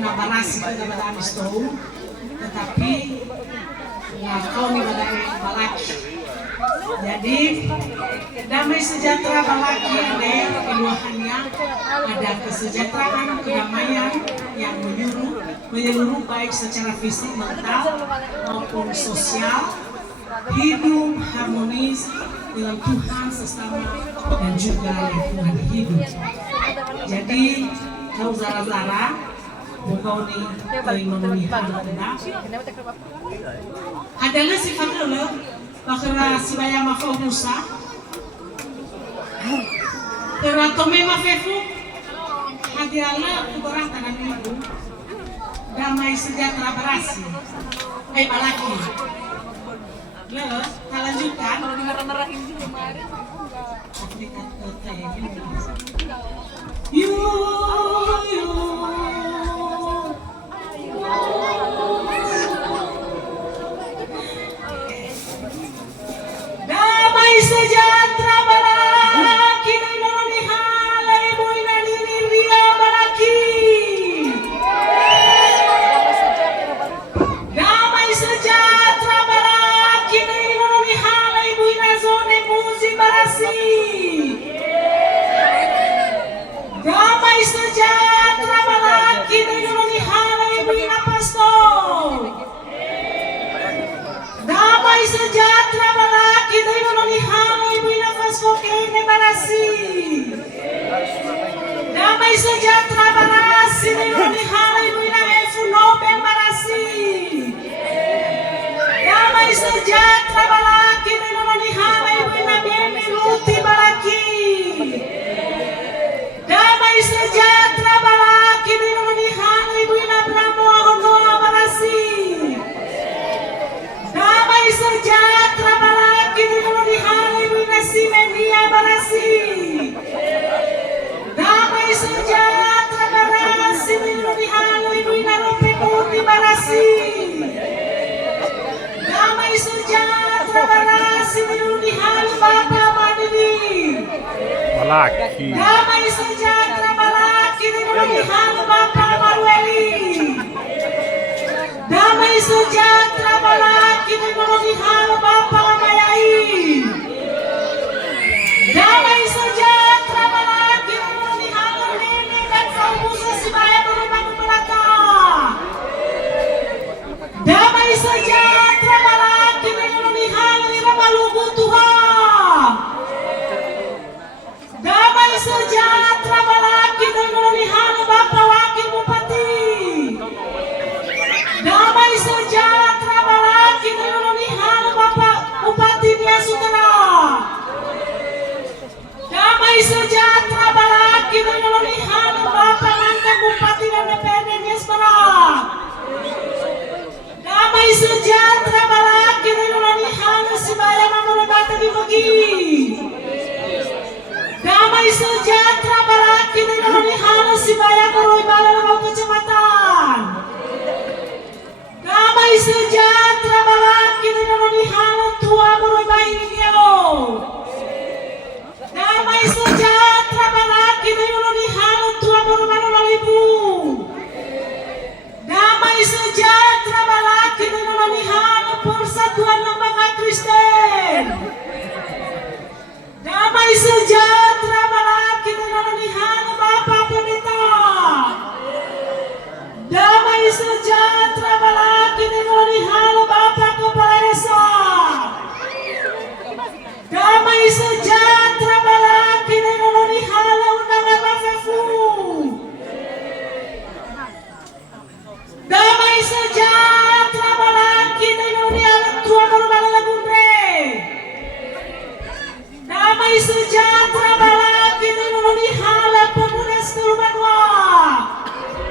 nabarasi ko na madami stone, tetapi kau ni balaki. Jadi damai sejahtera balaki ada keluahannya, ada kesejahteraan, kedamaian yang menyeluruh baik secara fisik, mental maupun sosial, hidup harmonis dengan Tuhan sesama dan juga lingkungan hidup. Jadi kau zara-zara bukau ni kau memenuhi hal adalah sifatnya lo bakal sibaya mafokusa pero tome mafefu hadiala kubarang tangan ibu damai sejahtera berasi balaki lo lanjutkan kalau dimarah-marahin di kemarin you damai sejahtera balaki dan noni halai buina diri ria balaki damai sejahtera balaki dan noni halai buina zone muzi barasi damai sejahtera balaki dan noni halai buina pastor damai sejahtera balaki dan noni halai buina pastor kene barasi damai sejahtera barasi dan noni halai buina efu nobel barasi damai sejahtera balaki dan noni halai buina bemi luti balaki damai sejahtera balaki dan noni halai buina bramo honoa barasi damai sejahtera balaki dan noni halai buina simendia barasi damai sejahtera barasi dan noni halai buina ropemuti barasi damai sejahtera barasi dan noni halai bapa madini Balaki. damai sejahtera